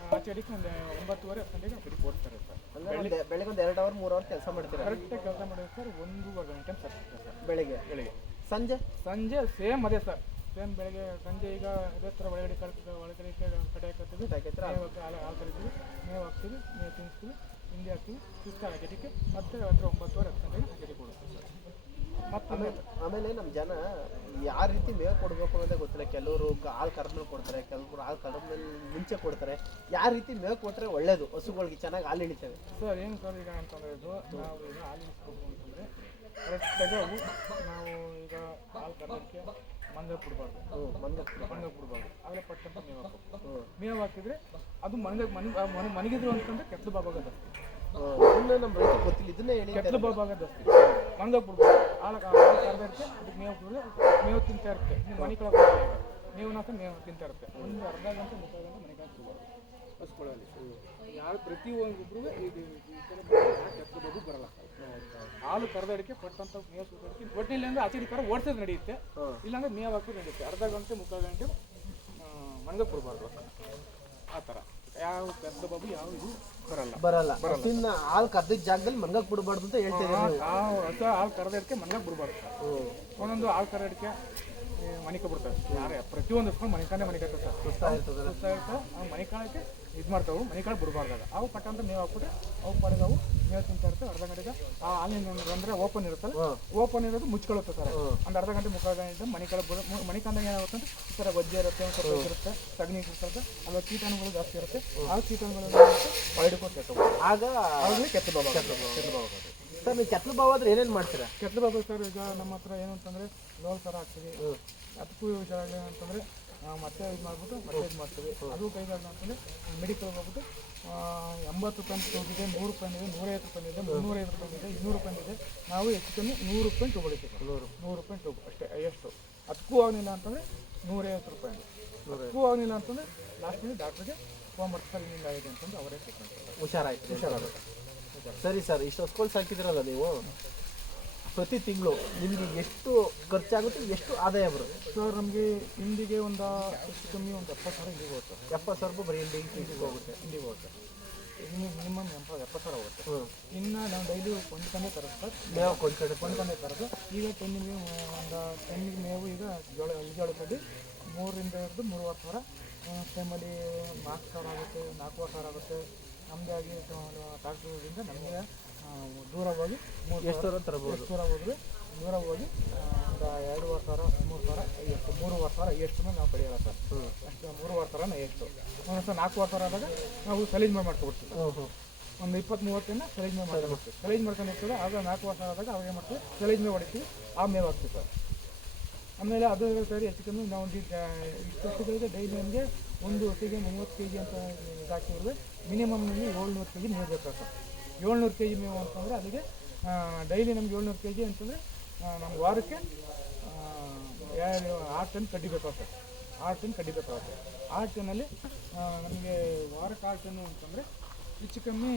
ಆ, ಆಚೆ ಅಡಿಗೆ ಒಂದು ಒಂಬತ್ತುವರೆ ಹತ್ತು ಗಂಟೆಗೆ ಆ ಓಡ್ತಾರೆ ಸರ್. ಬೆಳಿಗ್ಗೆ ಬೆಳಿಗ್ಗೆ ಒಂದು ಎರಡು ಅವರ್ ಮೂರು ಅವರ್ ಕೆಲಸ ಮಾಡ್ತೀರಾ? ಕರೆಕ್ಟಾಗಿ ಕೆಲಸ ಮಾಡಿದ್ರೆ ಸರ್ ಒಂದೂವರೆ ಗಂಟೆ ಸರ್ ಸರ್. ಬೆಳಿಗ್ಗೆ? ಬೆಳಿಗ್ಗೆ. ಸಂಜೆ? ಸಂಜೆ ಸೇಮ್ ಅದೇ ಸರ್. ಸೇಮ್ ಬೆಳಗ್ಗೆ ಸಂಜೆ ಈಗ ಅದೇ ಥರ ಒಳಗಡೆ ಕಳ್ಕ ಒಳಗಡೆ ಕಡೆ ಕಟ್ಟಿದ್ವಿ ಆ ಮೇವು ಹಾಕಿ- ಹಾಲು ಹಾಲು ಕರಿತೀವಿ. ಮೇವು ಹಾಕ್ತೀವಿ ಮೇವು ತಿನ್ನಿಸ್ತೀವಿ ಹಿಂಡಿ ಹಾಕಿ ಸುಸ್ತ ಹಾಕಿದ್ದಕ್ಕೆ ಮತ್ತೆ ರಾತ್ರಿ ಒಂಬತ್ತುವರೆ ಹತ್ತು ಗಂಟೆಗೆ ಹಾಕಿಟ್ಟು ಕೊಡುತ್ತೆ ಸರ್. ಮತ್ತೆ ಆಮೇಲೆ ನಮ್ಮ ಜನ ಯಾವ ರೀತಿ ಮೇವು ಕೊಡಬೇಕು ಅನ್ನೋದೇ ಗೊತ್ತಿಲ್ಲ. ಕೆಲವರು ಹಾಲು ಕರೆದ್ಮೇಲೆ ಕೊಡ್ತಾರೆ ಕೆಲವರು ಹಾಲು ಕರೆದ್ಮೇಲೆ ಮುಂಚೆ ಕೊಡ್ತಾರೆ. ಯಾವ ರೀತಿ ಮೇವು ಕೊಟ್ಟರೆ ಒಳ್ಳೇದು? ಹಸುಗಳಿಗೆ ಚೆನ್ನಾಗಿ ಹಾಲು ಇಳಿತವೆ ಸರ್ ಏನು ಸರ್ ಈಗ ಅಂತಂದ್ರೆ ಇದು ನಾವು ಈಗ ಹಾಲು ಇಳಿಸ್ಬೇಕು ಅಂತಂದರೆ ಕರೆಕ್ಟಾಗಿ ನಾವು ಈಗ ಹಾಲು ಕರೋದಕ್ಕೆ ಮಂಗ ಕೊಡಬಾರ್ದು. ಮಂದ ಮಂಗ ಕೊಡಬಾರ್ದು. ಆಗಲೇ ಪಟ್ಟಂತ ಮೇವು ಹಾಕಬೇಕು. ಮೇವು ಹಾಕಿದ್ರೆ ಅದು ಮನಗ ಮನ ಮನ ಮನಗಿದ್ರು ಅಂತಂದ್ರೆ ಕೆತ್ತಲು ಬಾಬಾಗ ಜಾಸ್ತಿ ಇದನ್ನ ನಮ್ಮ ರೈತ ಗೊತ್ತಿಲ್ಲ ಇದನ್ನೇ ಹೇಳಿ ಕೆಟ್ಟ ಬಾಬಾಗ ಜಾಸ್ತಿ ಮನಗ ಬಿಡ್ಬಾರ್ದು ಹಾಲು ಹಾಲು ಅದಕ್ಕೆ ಮೇವು ಕೊಡಿದ್ರೆ ಮೇವು ತಿಂತಾ ಇರುತ್ತೆ. ಮನೆ ಕಡೆ ಮೇವು ನಾಕ ಮೇವು ತಿಂತಾ ಇರುತ್ತೆ. ಒಂದು ಅರ್ಧ ಗಂಟೆ ಮುಕ್ಕಾಲು ಗಂಟೆ ಮನೆಗೆ ಹಾಕ್ಕೋಬಾರ್ದು ಹಸ್ಕೊಳ್ಳಲ್ಲಿ ಯಾರು ಪ್ರತಿಯೊಬ್ಬರಿಗೂ ಇದು ಕಡೆ ಬಾಬು ಬರಲ್ಲ. ಹಾಲು ಕರೆದಡಿಕೆ ಪಟ್ಟಂತ ಮೇವು ಸುತ್ತಡಿಕೆ ಒಟ್ಟಿನಲ್ಲಿ ಅಂದ್ರೆ ಆಚೆ ಕರ ಓಡಿಸೋದು ನಡೆಯುತ್ತೆ. ಇಲ್ಲಾಂದ್ರೆ ಮೇವು ಹಾಕೋದು ನಡೆಯುತ್ತೆ. ಅರ್ಧ ಗಂಟೆ ಮುಕ್ಕಾಲು ಗಂಟೆ ಮನೆಗೆ ಕೊಡಬಾರ್ದು. ಆ ಥರ. ಯಾವ ಗದ್ದ ಬಾಬು ಯಾವ ಇದು ಬರಲ್ಲ. ಬರಲ್ಲ. ಹಸಿನ ಹಾಲು ಕರ್ದಿದ್ದ ಜಾಗದಲ್ಲಿ ಮಂಗಕ್ಕೆ ಬಿಡಬಾರ್ದು ಅಂತ ಹೇಳ್ತೀನಿ ನೀವು ಆ ಹಸ ಹಾಲು ಕರೆದಡಿಕೆ ಮನೆಗೆ ಬಿಡಬಾರ್ದು ಒಂದೊಂದು ಹಾಲು ಕರೆದಡಿಕೆ ಮನಿಕ ಬಿಡ್ತಾರೆ ಯಾರೇ ಪ್ರತಿಯೊಂದು ಇಟ್ಕೊಂಡು ಮನಿಕಾನೆ ಮನಿಕ ಸರ್ ಸುಸ್ತಾ ಇರ್ತದೆ ಸುಸ್ತಾ ಇರ್ತಾವೆ ಅವು ಮನೆ ಕಾಳಕ್ಕೆ ಇದು ಮಾಡ್ತಾವೆ. ಮನೆ ಕಾಳು ಬಿಡಬಾರ್ದಾಗ. ಅವು ಪಟ್ಟ ಅಂತ ಮೇವು ಹಾಕ್ಬಿಟ್ರೆ ಅವು ಪಡೆದ ಅವು ಮೇವು ತಿಂತಾ ಇರ್ತವೆ ಅರ್ಧ ಗಂಟೆಗೆ. ಆ ಹಾಲಿನ ಅಂದ್ರೆ ಓಪನ್ ಇರುತ್ತಲ್ಲ ಓಪನ್ ಇರೋದು ಮುಚ್ಕೊಳ್ಳುತ್ತೆ ಸರ್ ಒಂದು ಅರ್ಧ ಗಂಟೆ ಮುಕ್ಕಾಲು ಗಂಟೆ ಮನೆ ಕಾಳು ಬಿಡ ಮನೆ ಕಾಲದಾಗ ಏನಾಗುತ್ತೆ ಅಂದ್ರೆ ಈ ಥರ ಗೊಜ್ಜೆ ಇರುತ್ತೆ ಒಂದು ಸ್ವಲ್ಪ ಇರುತ್ತೆ ಸಗಣಿ ಇರುತ್ತೆ ಅಲ್ಲ ಕೀಟಾಣುಗಳು ಜಾಸ್ತಿ ಇರುತ್ತೆ. ಆ ಕೀಟಾಣುಗಳು ಹೊರಡಿಕೊಂಡು ಕೆಟ್ಟವು. ಆಗ ಕೆತ್ತ ಕೆತ್ತಬಹುದು ಬಾಬಾ ಸರ್ ನೀವು ಕೆತ್ತಲು ಬಾವ ಆದ್ರೆ ಏನೇನು ಮಾಡ್ತೀರಾ? ಕೆತ್ತ ಬಾಬಾ ಸರ್ ಈಗ ನಮ್ಮ ಹತ್ರ ಏನು ಅಂತಂದ್ರೆ ಲೋಲ್ ಥರ ಹಾಕ್ತೀವಿ. ಅದಕ್ಕೂ ಹುಷಾರಾಗಲಿ ಏನಂತಂದ್ರೆ ಆ, ಮತ್ತೆ ಇದು ಮಾಡ್ಬಿಟ್ಟು ಮತ್ತೆ ಇದು ಮಾಡ್ತೀವಿ ಅದು ಕೈಗಾಗಲ್ಲ ಅಂತಂದ್ರೆ ಮೆಡಿಕಲ್ ಹೋಗ್ಬಿಟ್ಟು ಆ, ಎಂಬತ್ತು ರೂಪಾಯಿ ಇದೆ ನೂರು ರೂಪಾಯಿ ಇದೆ ನೂರೈವತ್ತು ರೂಪಾಯಿ ಇದೆ ಮುನ್ನೂರೈವತ್ತು ರೂಪಾಯಿ ಇದೆ ಇನ್ನೂರು ರೂಪಾಯಿ ಇದೆ. ನಾವು ಹೆಚ್ಚು ಕಮ್ಮಿ ನೂರು ರೂಪಾಯಿ ಹೊಡಿತೀವಿ ನೂರು. ನೂರು ರೂಪಾಯಿ ತೊಗೊ ಅಷ್ಟೇ ಎಷ್ಟು? ಅದಕ್ಕೂ ಆಗಲಿಲ್ಲ ಅಂತಂದ್ರೆ ನೂರೈವತ್ತು ರೂಪಾಯಿ. ಅದಕ್ಕೂ ಆಗಲಿಲ್ಲ ಅಂತಂದ್ರೆ ಲಾಸ್ಟಲ್ಲಿ ಡಾಕ್ಟ್ರಿಗೆ ಫೋನ್ ಮಾಡ್ತಾರೆ ಹಿಂಗೆ ಆಗಿದೆ ಅಂತಂದು ಅವರೇ ಟ್ರೀಟ್ಮೆಂಟ್ ಹುಷಾರಾಯ್ತು ಹುಷಾರಾಗುತ್ತೆ. ಸರಿ ಸರ್ ಇಷ್ಟು ಹಸ್ಕೊಳ್ ಸಾಕಿದ್ರಲ್ಲ ನೀವು? ಪ್ರತಿ ತಿಂಗಳು ನಿಮಗೆ ಎಷ್ಟು ಖರ್ಚಾಗುತ್ತೆ ಎಷ್ಟು ಆದಾಯ ಬರುತ್ತೆ? ಸರ್ ನಮಗೆ ಹಿಂದಿಗೆ ಒಂದು ಎಷ್ಟು ಕಮ್ಮಿ ಒಂದು ಎಪ್ಪತ್ತು ಸಾವಿರ ಹಿಂದಿಗೆ ಹೋಗುತ್ತೆ. ಎಪ್ಪತ್ತು ಸಾವಿರ ರೂಪಾಯಿ ಬರೀ ಹಿಂಡಿಗೆ ಹಿಂಡಿಗೆ ಹೋಗುತ್ತೆ. ಹಿಂದಿಗೆ ಹೋಗುತ್ತೆ. ಮಿನಿಮಮ್ ಎಂಪ ಎಪ್ಪತ್ತು ಸಾವಿರ ಹೋಗುತ್ತೆ. ಇನ್ನು ನಾವು ಡೈಲಿ ಕೊಂಡ್ಕೊಂಡೇ ತರೋದು ಸರ್. ಮೇವು ಕೊಂಡ್ಕಡೆ ಕೊಂಡ್ಕೊಂಡೇ ತರೋದು. ಈಗ ಟೆನ್ನಿಗೆ ಒಂದು ಟೆನ್ನಿಗೆ ಮೇವು ಈಗ ಜೋಳ ಜೋಳದಲ್ಲಿ ಮೂರರಿಂದ ಹಿಡಿದು ಮೂರುವತ್ತು ಸಾವಿರ. ಟೈಮಲ್ಲಿ ನಾಲ್ಕು ಸಾವಿರ ಆಗುತ್ತೆ ನಾಲ್ಕೂವರೆ ಸಾವಿರ ಆಗುತ್ತೆ. ನಮ್ಮದೇ ಆಗಿ ಟ್ರಾಕ್ಟರ್ಗಳಿಂದ ನಮಗೆ ದೂರ ಹೋಗಿ ಮೂರು ಎಷ್ಟು ಸಾವಿರ ತರಬಹುದು ಎಷ್ಟು ದೂರ ಹೋದ್ರೆ ದೂರ ಹೋಗಿ ಒಂದು ಎರಡೂವರೆ ಸಾವಿರ ಮೂರು ಸಾವಿರ ಎಷ್ಟು ಮೂರುವರೆ ಸಾವಿರ ಎಷ್ಟು ನಾವು ಪಡೆಯಲ್ಲ ಸರ್. ಅಷ್ಟು ಮೂರುವರೆ ಸಾವಿರ ಎಷ್ಟು. ಒಂದೊಂದು ಸಲ ನಾಲ್ಕೂವರೆ ಸಾವಿರ ಆದಾಗ ನಾವು ಸಲೀಜ್ ಮಾಡಿ ಮಾಡ್ಕೊಬಿಡ್ತೀವಿ ಒಂದು ಇಪ್ಪತ್ತು ಮೂವತ್ತನ್ನ ಸಲೀಜ್ ಮೇವು ಮಾಡ್ತೀವಿ ಸಲೀಜ್ ಮಾಡ್ಕೊಂಡು ಇರ್ತದೆ ಆಗ ನಾಲ್ಕು ವರ್ಷ ಆದಾಗ ಅವಾಗ ಏನು ಮಾಡ್ತೀವಿ? ಸಲೀಜ್ ಮೇಲೆ ಹೊಡಿತೀವಿ. ಆ ಮೇವು ಹಾಕ್ತೀವಿ ಸರ್. ಆಮೇಲೆ ಅದು ಸರಿ ಹೆಚ್ಚು ಕಮ್ಮಿ ನಾವು ಇಷ್ಟು ವರ್ಷಗಳಿಗೆ ಡೈಲಿ ನಮಗೆ ಒಂದು ಹೊತ್ತಿಗೆ ಮೂವತ್ತು ಕೆ ಜಿ ಅಂತ ಹಾಕಿದ್ರೆ ಮಿನಿಮಮ್ ನಮಗೆ ಏಳ್ನೂರು ಕೆ ಜಿ ಮೇವು ಬೇಕಾಗ್ತದೆ ಏಳ್ನೂರು ಕೆ ಜಿ ಮೇವು ಅಂತಂದರೆ ಅದಕ್ಕೆ ಡೈಲಿ ನಮ್ಗೆ ಏಳ್ನೂರು ಕೆ ಜಿ ಅಂತಂದರೆ ನಮ್ಗೆ ವಾರಕ್ಕೆ ಆರು ಟನ್ ಕಡ್ಡಿ ಆರು ಟನ್ ಕಡ್ಡಿ ಬೇಕಾಗುತ್ತೆ. ಆರು ಟನ್ನಲ್ಲಿ ನಮಗೆ ವಾರಕ್ಕೆ ಆರು ಟನ್ನು ಅಂತಂದರೆ ಹೆಚ್ಚು ಕಮ್ಮಿ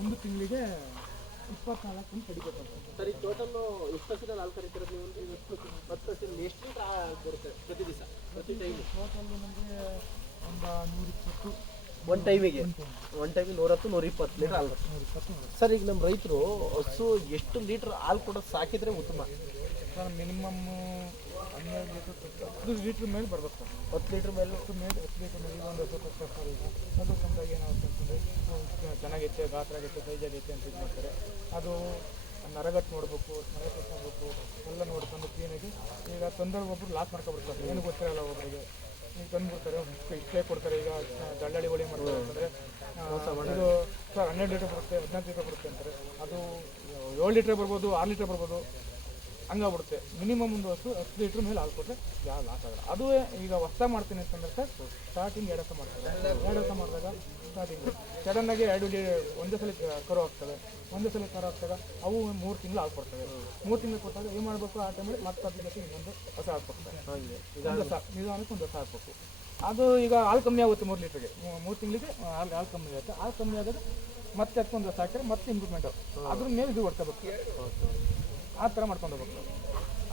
ಒಂದು ತಿಂಗಳಿಗೆ ಇಪ್ಪತ್ನಾಲ್ಕು ಸರ್ ಎಷ್ಟು ಹಾಲು ಕರಿತಿರೋದು ನೀವು ಹತ್ತು ಹಸಿರಲ್ಲಿ ಎಷ್ಟು ಲೀಟ್ರ್ ಹಾಲು ಬರುತ್ತೆ ಪ್ರತಿ ದಿವಸ ಪ್ರತಿ ಟೈಮ್ ಟೋಟಲ್ ನಮಗೆ ಒಂದು ನೂರಿಪ್ಪತ್ತು ಒನ್ ಟೈಮಿಗೆ ಒನ್ ಟೈಮಿಗೆ ನೂರತ್ತು ನೂರ ಇಪ್ಪತ್ತು ಲೀಟ್ರ್ ಹಾಲು ಸರ್ ಈಗ ನಮ್ಮ ರೈತರು ಹಸು ಎಷ್ಟು ಲೀಟ್ರ್ ಹಾಲು ಕೊಡೋದು ಸಾಕಿದ್ರೆ ಉತ್ತಮ? ಸರ್ ಮಿನಿಮಮ್ ಹನ್ನೆರಡು ಲೀಟ್ರ್ ಹತ್ತು ಲೀಟ್ರ್ ಮೇಲೆ ಬರಬೇಕು. ಹತ್ತು ಲೀಟ್ರ್ ಮೇಲೆ ಮೇಲೆ ಹತ್ತು ಲೀಟ್ರ್ ಮೇಲೆ ಒಂದು ಹಸು ಕೊಡ್ತಾರೆ ಅದು ಸಂದಾಗ ಏನಾಗುತ್ತೆ ಅಂತಂದರೆ ಚೆನ್ನಾಗೈತೆ, ಗಾತ್ರ ಆಗೈತೆ, ಸೈಜ್ ಆಗೈತೆ ಅಂತ ಇದು ಮಾಡ್ತಾರೆ. ಅದು ನರಗಟ್ಟು ನೋಡಬೇಕು ನರಗಟ್ಟು ನೋಡಬೇಕು, ಎಲ್ಲ ನೋಡ್ಕೊಂಡು ಕ್ಲೀನಾಗಿ ಈಗ ತಂದ್ರೆ ಒಬ್ರು ಲಾಸ್ ಮಾಡ್ಕೊಬಿಡ್ತಾರೆ. ಏನು ಗೊತ್ತಿರಲ್ಲ ಒಬ್ಬರಿಗೆ ಈಗ ತಂದ್ಬಿಡ್ತಾರೆ, ಇಷ್ಟೇ ಕೊಡ್ತಾರೆ. ಈಗ ದಳ್ಳಾಳಿ ಹೊಳಿ ಮಾಡ್ತಾರೆ ಅಂತಂದರೆ ಇದು ಸರ್ ಹನ್ನೆರಡು ಲೀಟ್ರ್ ಬರುತ್ತೆ, ಹದಿನಾಲ್ಕು ಲೀಟ್ರ್ ಬರುತ್ತೆ ಅಂತಾರೆ. ಅದು ಏಳು ಲೀಟ್ರ್ ಬರ್ಬೋದು, ಆರು ಲೀಟ್ರ್ ಬರ್ಬೋದು. ಹಂಗಾಗ್ಬಿಡುತ್ತೆ ಮಿನಿಮಮ್ ಒಂದು ಹತ್ತು ಹತ್ತು ಲೀಟ್ರ್ ಮೇಲೆ ಹಾಲು ಕೊಟ್ಟರೆ ಯಾವ ಲಾಸ್ ಆಗಲ್ಲ. ಅದು ಈಗ ಹೊಸ ಮಾಡ್ತೀನಿ ಅಂತಂದ್ರೆ ಸರ್ ಸ್ಟಾರ್ಟಿಂಗ್ ಎರಡು ಮಾಡ್ತಾರೆ. ಎರಡು ಹಸ ಮಾಡಿದಾಗ ಸ್ಟಾರ್ಟಿಂಗ್ ಸಡನ್ನಾಗಿ ಎರಡು ಲೀ ಒಂದೇ ಸಲ ಕರು ಆಗ್ತವೆ ಒಂದೇ ಸಲ ಕರು ಆಗ್ತಾಗ ಅವು ಮೂರು ತಿಂಗಳು ಹಾಲು ಕೊಡ್ತವೆ. ಮೂರು ತಿಂಗಳು ಕೊಟ್ಟಾಗ ಏನು ಮಾಡಬೇಕು? ಆ ಟೈಮಲ್ಲಿ ಮತ್ತೆ ಅದ್ರ ಜೊತೆ ಇನ್ನೊಂದು ಹೊಸ ಹಾಲು ಕೊಡ್ತಾರೆ. ಒಂದು ಹೊಸ ನಿಧಾನಕ್ಕೆ ಒಂದು ಹೊಸ ಹಾಕ್ಬೇಕು ಅದು ಈಗ ಹಾಲು ಕಮ್ಮಿ ಆಗುತ್ತೆ ಮೂರು ಲೀಟ್ರಿಗೆ ಮೂರು ತಿಂಗಳಿಗೆ ಹಾಲು ಹಾಲು ಕಮ್ಮಿ ಆಗುತ್ತೆ. ಹಾಲು ಕಮ್ಮಿ ಆದಾಗ ಮತ್ತೆ ಅದಕ್ಕೊಂದು ಹೊಸ ಹಾಕಿದ್ರೆ ಮತ್ತೆ ಇಂಪ್ರೂವ್ಮೆಂಟ್ ಅದ್ರ ಮೇಲೆ ಇದು ಹೊಡ್ಕೋಬೇಕು ಆ ಥರ ಮಾಡ್ಕೊಂಡು ಹೋಗ್ಬೇಕು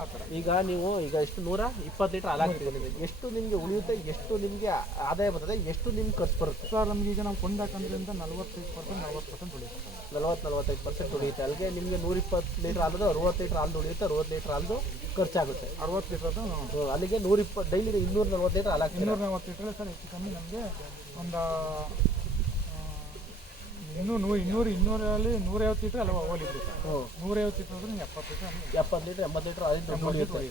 ಆ ಥರ. ಈಗ ನೀವು ಈಗ ಎಷ್ಟು ನೂರ ಇಪ್ಪತ್ತು ಲೀಟರ್ ಹಾಲು ಹಾಕ್ತಿದ್ದೀರಿ ಎಷ್ಟು ನಿಮಗೆ ಉಳಿಯುತ್ತೆ ಎಷ್ಟು ನಿಮಗೆ ಆದಾಯ ಬರ್ತದೆ ಎಷ್ಟು ನಿಮ್ಗೆ ಖರ್ಚು ಬರುತ್ತೆ? ಸರ್ ನಮ್ಗೆ ಈಗ ನಾವು ಕೊಂಡಾಕಂದ್ರಿಂದ ನಲ್ವತ್ತೈದು ಪರ್ಸೆಂಟ್ ನಲ್ವತ್ತು ಪರ್ಸೆಂಟ್ ಉಳಿಯುತ್ತೆ ನಲ್ವತ್ತು ನಲ್ವತ್ತೈದು ಪರ್ಸೆಂಟ್ ಉಳಿಯುತ್ತೆ. ಅಲ್ಲಿಗೆ ನಿಮಗೆ ನೂರ ಇಪ್ಪತ್ತು ಲೀಟ್ರ್ ಆಲ್ದು ಅರವತ್ತು ಲೀಟರ್ ಹಾಲು ಉಳಿಯುತ್ತೆ ಅರವತ್ತು ಲೀಟರ್ ಹಾಲು ಖರ್ಚಾಗುತ್ತೆ. ಅರವತ್ತು ಲೀಟ್ರ್ ಅಲ್ಲಿಗೆ ನೂರ ಇಪ್ಪತ್ತು ಡೈಲಿ ಇನ್ನೂರ ನಲ್ವತ್ತು ಲೀಟರ್ ಹಾಲು ಹಾಕ್ತೀರಿ ಇನ್ನೂರ ನಲ್ವತ್ತು ಲೀಟರ್ ಸರ್ ಹೆಚ್ಚು ಕಮ್ಮಿ ನಮಗೆ ಒಂದು ಇನ್ನೂ ನೂ ಇನ್ನೂರು ಇನ್ನೂರಲ್ಲಿ ನೂರೈವತ್ತು ಲೀಟ್ರ್ ಅಲ್ವಾ ಓಲಿ ಸರ್ ಹ್ಞೂ. ನೂರೈವತ್ತು ಲೀಟ್ರ್ ಅಂದ್ರೆ ಎಪ್ಪತ್ತು ಲೀಟ್ರ್ ಎಪ್ಪತ್ತು ಲೀಟ್ರ್ ಎಂಬತ್ತು ಲೀಟ್ರ್ ಹಾಲಿನ ಉಳಿಯುತ್ತೆ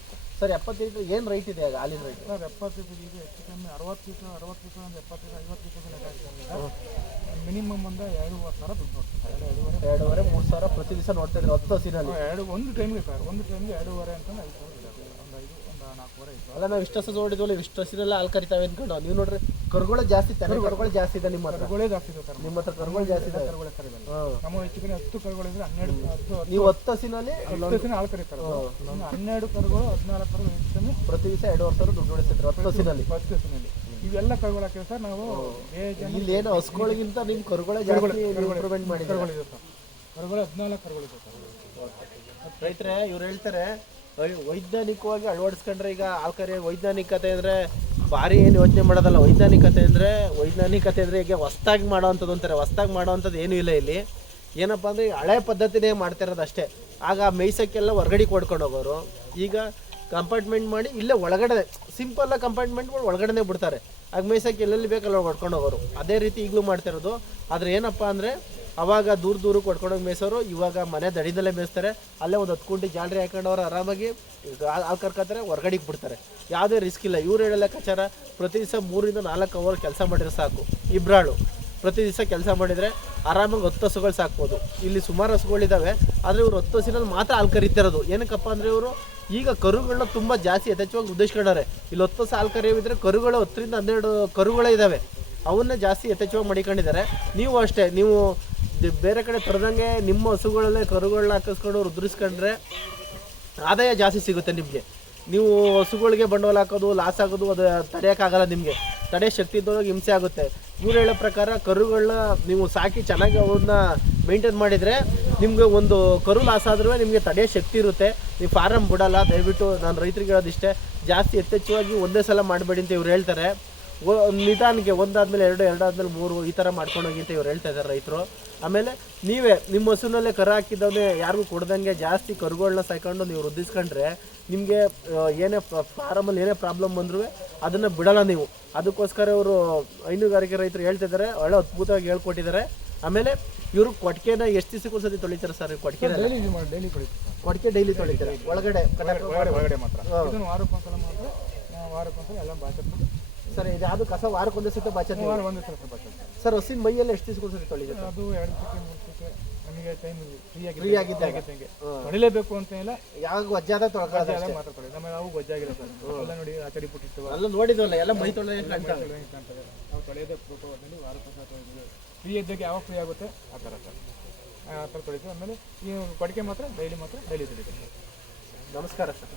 ಸರ್ ಎಪ್ಪತ್ತು ಲೀಟ್ರ್ ಏನು ರೈಟ್ ಇದೆ ಆಗ ಹಾಲಿನ ರೈಟ್ ಸರ್ ಎಪ್ಪತ್ತು ಲೀಟ್ರ್ ಈಗ ಹೆಚ್ಚು ಕಮ್ಮಿ ಅರವತ್ತು ಲೀಟ್ರ್ ಅರವತ್ತು ಲೀಟ್ರ್ ಒಂದು ಎಪ್ಪತ್ತು ಲೀಟ್ರ್ ಐವತ್ತು ಲೀಟ್ರ್ ಲೆಕ್ಕ ಹಾಕಿದ್ರೆ ಮಿನಿಮಮ್ ಒಂದು ಎರಡೂವರೆ ಸಾವಿರ ದುಡ್ಡು ನೋಡ್ತೀವಿ ಸರ್. ಎರಡು ಎರಡೂವರೆ ಎರಡೂವರೆ ಮೂರು ಸಾವಿರ ಪ್ರತಿ ದಿವಸ ನೋಡ್ತಾ ಇದ್ರೆ ಹತ್ತು ಹಸಿನಲ್ಲಿ ಎರಡು ಒಂದು ಟೈಮ್ಗೆ ಸರ್ ಒಂದು ಟೈಮ್ಗೆ ಎರಡೂವರೆ ಅಂತಂದ್ರೆ ಐದು ಸಾವಿರ ಇದೆ. ಒಂದು ಐದು ಒಂದು ನಾಲ್ಕೂವರೆ ಐದು ಸಾವಿರ. ಅಲ್ಲ ನಾವು ಇಷ್ಟು ಹಸು ನೋಡಿದ್ವಲ್ಲ ಇಷ್ಟು ಹಸಿರೆಲ್ಲ ಹಾಲು ಕರಿತಾವೆ ಅನ್ಕೊಂಡು. ನೀವು ನೋಡ್ರಿ. ಕರುಗಳು ಜಾಸ್ತಿ ತಲೆ ಕರುಗಳು. ಜಾಸ್ತಿ ಇದೆ ನಿಮ್ಮ ಹತ್ರ. ಕರುಗಳೇ ಜಾಸ್ತಿ ಇದೆ ಸರ್ ನಿಮ್ಮ ಹತ್ರ ಕರುಗಳು ಜಾಸ್ತಿ ಇದೆ. ಕರುಗಳೇ ಸರ್ ನಮ್ಮ ಹೆಚ್ಚು ಕಡೆ ಹತ್ತು ಕರುಗಳಿದ್ರೆ ಹನ್ನೆರಡು ಹತ್ತು ಹತ್ತು. ನೀವು ಹತ್ತು ಹಸಿನಲ್ಲಿ ಹತ್ತು ಹಸಿನ ಹಾಲು ಕರೀತಾರೆ. ಹನ್ನೆರಡು ಕರುಗಳು ಹದಿನಾಲ್ಕು ಕರು ಹೆಚ್ಚು ಪ್ರತಿ ದಿವಸ ಎರಡು ವರ್ಷ ದುಡ್ಡು ಉಳಿಸ್ತಿದ್ರು ಹತ್ತು ಹಸಿನಲ್ಲಿ. ಫಸ್ಟ್ ಹಸಿನಲ್ಲಿ. ಇವೆಲ್ಲ ಕರುಗಳು ಹಾಕಿದ್ರೆ ಸರ್ ನಾವು ಇಲ್ಲಿ ಏನು ಹಸುಗಳಿಗಿಂತ ನಿಮ್ಮ ಕರುಗಳೇ ಜಾಸ್ತಿ ಇಂಪ್ರೂವ್ಮೆಂಟ್ ಮಾಡಿದ್ದಾರೆ? ಕರುಗಳಿದೆ ಸರ್. ಕರುಗಳು ಹದಿನಾಲ್ಕು ಸರ್. ರೈತರೆ ಇವ್ರು ಹೇಳ್ತಾರೆ ವೈಜ್ಞಾನಿಕವಾಗಿ ಅಳವಡಿಸ್ಕೊಂಡ್ರೆ ಈಗ ಆಲ್ಕರಿ ವೈಜ್ಞಾನಿಕತೆ ಅಂದರೆ ಭಾರಿ ಏನು ಯೋಚನೆ ಮಾಡೋದಲ್ಲ. ವೈಜ್ಞಾನಿಕತೆ ಅಂದರೆ ವೈಜ್ಞಾನಿಕತೆ ಅಂದರೆ ಈಗ ಹೊಸ್ದಾಗಿ ಮಾಡೋವಂಥದ್ದು ಅಂತಾರೆ. ಹೊಸ್ದಾಗಿ ಮಾಡೋವಂಥದ್ದು ಏನೂ ಇಲ್ಲ ಇಲ್ಲಿ. ಏನಪ್ಪ ಅಂದರೆ ಹಳೆ ಪದ್ಧತಿನೇ ಮಾಡ್ತಿರೋದು ಅಷ್ಟೇ. ಆಗ ಮೇಯ್ಸೋಕ್ಕೆಲ್ಲ ಹೊರಗಡೆ ಕೊಡ್ಕೊಂಡು ಹೋಗೋರು. ಈಗ ಕಂಪಾರ್ಟ್ಮೆಂಟ್ ಮಾಡಿ ಇಲ್ಲೇ ಒಳಗಡೆ ಸಿಂಪಲ್ ಮಾಡಿ ಒಳಗಡೆನೆ ಬಿಡ್ತಾರೆ. ಆಗ ಮೇಯ್ಸೋಕ್ಕೆ ಎಲ್ಲೆಲ್ಲಿ ಬೇಕಲ್ಲ ಹೊಡ್ಕೊಂಡು ಹೋಗೋರು. ಅದೇ ರೀತಿ ಈಗಲೂ ಮಾಡ್ತಿರೋದು. ಆದರೆ ಏನಪ್ಪ ಅಂದರೆ ಅವಾಗ ದೂರ ದೂರ ಕೊಡ್ಕೊಂಡೋಗಿ ಮೇಯಿಸೋರು, ಇವಾಗ ಮನೆ ದಡಿದಲ್ಲೇ ಮೇಯಿಸ್ತಾರೆ. ಅಲ್ಲೇ ಒಂದು ಹತ್ತು ಕುಂಟಿ ಜಾಲರಿ ಹಾಕೊಂಡವ್ರು ಆರಾಮಾಗಿ ಹಾಲು ಕರ್ಕೊತಾರೆ, ಹೊರಗಡೆಗೆ ಬಿಡ್ತಾರೆ. ಯಾವುದೇ ರಿಸ್ಕ್ ಇಲ್ಲ. ಇವ್ರು ಹೇಳೋ ಲೆಕ್ಕಾಚಾರ, ಪ್ರತಿ ದಿವಸ ಮೂರಿಂದ ನಾಲ್ಕು ಅವರ್ ಕೆಲಸ ಮಾಡಿದ್ರೆ ಸಾಕು. ಇಬ್ರಾಳು, ಪ್ರತಿ ದಿವಸ ಕೆಲಸ ಮಾಡಿದರೆ ಆರಾಮಾಗಿ ಹತ್ತು ಹಸುಗಳು ಸಾಕ್ಬೋದು. ಇಲ್ಲಿ ಸುಮಾರು ಹಸುಗಳಿದ್ದಾವೆ ಆದರೆ ಇವರು ಹತ್ತು ಹಸಿನಲ್ಲಿ ಮಾತ್ರ ಹಾಲು ಕರಿತಿರೋದು. ಏನಕ್ಕಪ್ಪ ಅಂದರೆ ಇವರು, ಈಗ ಕರುಗಳನ್ನ ತುಂಬ ಜಾಸ್ತಿ ಯಥೇಚ್ಛವಾಗಿ ಉದ್ದೇಶಿಕೊಂಡಾರೆ ಇಲ್ಲಿ ಹತ್ತು ಹಸು ಹಾಲು ಕರೆಯೋವಿದ್ರೆ ಕರುಗಳು ಹತ್ತರಿಂದ ಹನ್ನೆರಡು ಕರುಗಳೇ ಇದ್ದಾವೆ ಅವನ್ನ ಜಾಸ್ತಿ ಯಥೇಚ್ಛವಾಗಿ ಮಡಿಕೊಂಡಿದ್ದಾರೆ. ನೀವು ಅಷ್ಟೇ, ನೀವು ಬೇರೆ ಕಡೆ ತರದಂಗೆ ನಿಮ್ಮ ಹಸುಗಳಲ್ಲೇ ಕರುಗಳನ್ನ ಹಾಕಿಸ್ಕೊಂಡು ರುದ್ರಿಸ್ಕೊಂಡ್ರೆ ಆದಾಯ ಜಾಸ್ತಿ ಸಿಗುತ್ತೆ ನಿಮಗೆ. ನೀವು ಹಸುಗಳಿಗೆ ಬಂಡವಾಳ ಹಾಕೋದು, ಲಾಸ್ ಆಗೋದು, ಅದು ತಡೆಯೋಕ್ಕಾಗಲ್ಲ ನಿಮಗೆ. ತಡೆ ಶಕ್ತಿ ಇದ್ದವಾಗ ಹಿಂಸೆ ಆಗುತ್ತೆ. ಇವ್ರು ಹೇಳೋ ಪ್ರಕಾರ ಕರುಗಳನ್ನ ನೀವು ಸಾಕಿ ಚೆನ್ನಾಗಿ ಅವ್ರನ್ನ ಮೇಂಟೈನ್ ಮಾಡಿದರೆ ನಿಮಗೆ ಒಂದು ಕರು ಲಾಸ್ ಆದ್ರೂ ನಿಮಗೆ ತಡೆಯೋ ಶಕ್ತಿ ಇರುತ್ತೆ. ನೀವು ಫಾರಮ್ ಬಿಡಲ್ಲ. ದಯವಿಟ್ಟು ನಾನು ರೈತರಿಗೆ ಹೇಳೋದಿಷ್ಟೇ, ಜಾಸ್ತಿ ಯಥೇಚ್ಛವಾಗಿ ಒಂದೇ ಸಲ ಮಾಡಬೇಡಿ ಅಂತ ಇವ್ರು ಹೇಳ್ತಾರೆ. ನಿಧಾನಕ್ಕೆ ಒಂದಾದ್ಮೇಲೆ ಎರಡು ಎರಡಾದ್ಮೇಲೆ ಮೂರು ಈ ಥರ ಮಾಡ್ಕೊಂಡು ಹೋಗಿ ಅಂತ ಇವ್ರು ಹೇಳ್ತಾ ಇದ್ದಾರೆ ರೈತರು. ಆಮೇಲೆ ನೀವೇ ನಿಮ್ಮ ಹಸುನಲ್ಲೇ ಕರ ಹಾಕಿದ್ದವನ್ನೇ ಯಾರಿಗೂ ಕೊಡ್ದಂಗೆ ಜಾಸ್ತಿ ಕರುಗಳನ್ನ ಸಾಯ್ಕೊಂಡು ನೀವು ವೃದ್ಧಿಸ್ಕೊಂಡ್ರೆ ನಿಮಗೆ ಏನೇ ಫಾರಮಲ್ಲಿ ಏನೇ ಪ್ರಾಬ್ಲಮ್ ಬಂದರೂ ಅದನ್ನು ಬಿಡಲ್ಲ ನೀವು. ಅದಕ್ಕೋಸ್ಕರ ಇವರು ಹೈನುಗಾರಿಕೆ ರೈತರು ಹೇಳ್ತಿದ್ದಾರೆ ಒಳ್ಳೆ ಅದ್ಭುತವಾಗಿ ಹೇಳ್ಕೊಟ್ಟಿದ್ದಾರೆ. ಆಮೇಲೆ ಇವರು ಕೊಟ್ಟಿಗೆನ ಎಷ್ಟು ದಿವಸಕ್ಕೂ ಸತಿ ತೊಳಿತಾರೆ ಸರ್ ಕೊಟ್ಟಿಗೆ ಕೊಟ್ಟಿಗೆ ಡೈಲಿ ತೊಳಿತಾರೆ ಒಳಗಡೆ ಒಳಗಡೆ ಮಾತ್ರ. ವಾರಕ್ಕೊಂದ್ಸಲ ಮಾತ್ರ ವಾರಕ್ಕೊಂದ್ಸಲ ಎಲ್ಲ ಬಾಚಿ ಸರ್ ಇದು ಯಾವುದು ಕಸ ವಾರಕ್ಕೊಂದೇ ಸುತ್ತ ಬಾಚಿ ವಾರ ಒಂದೇ ಸಲ ಬಾಚಿ ಸರ್ ಹಸಿನ ಮೈಯಲ್ಲಿ ಎಷ್ಟು ದಿವಸ ಸರಿ ತೊಳಿಬೇಕು ಅದು ಎರಡು ಸತಿ ಮೂರು ಸತಿ ನಮಗೆ ಟೈಮ್ ಫ್ರೀ ಆಗಿ ಫ್ರೀ ಆಗಿದ್ದೆ ಆಗಿದ್ದಂಗೆ. ಹ್ಮ್. ತೊಳಿಲೇಬೇಕು ಅಂತ ಇಲ್ಲ. ಯಾವಾಗ ವಜ್ಜಾದ ತೊಳ್ಕೊಳ್ಳೋದು ಅಷ್ಟೇ. ಮಾತ್ರ ತೊಳಿ. ನಮಗೆ ಅವು ವಜ್ಜಾಗಿಲ್ಲ ಸರ್. ಎಲ್ಲ ನೋಡಿ ಆ ಕಡೆ ಬಿಟ್ಟಿರ್ತವೆ ಅಲ್ಲ ನೋಡಿದ್ವಲ್ಲ ಎಲ್ಲ ಮೈ ತೊಳೆದ ಕಾಣ್ತದೆ? ನಾವು ತೊಳೆಯೋದೇ ಫೋಟೋ ಹೊಡೆದು ವಾರ ಪ್ರಸಾದ ತೊಳೆದ್ವಿ ಫ್ರೀ ಇದ್ದಾಗ ಯಾವಾಗ ಫ್ರೀ ಆಗುತ್ತೆ? ಆ ಥರ ಸರ್. ಆ ಥರ ತೊಳಿತೀವಿ. ಆಮೇಲೆ ಈ ಕೊಡಿಕೆ ಮಾತ್ರ ಡೈಲಿ ಮಾತ್ರ ಡೈಲಿ ತೊಳಿತೀವಿ. ನಮಸ್ಕಾರ ಸರ್.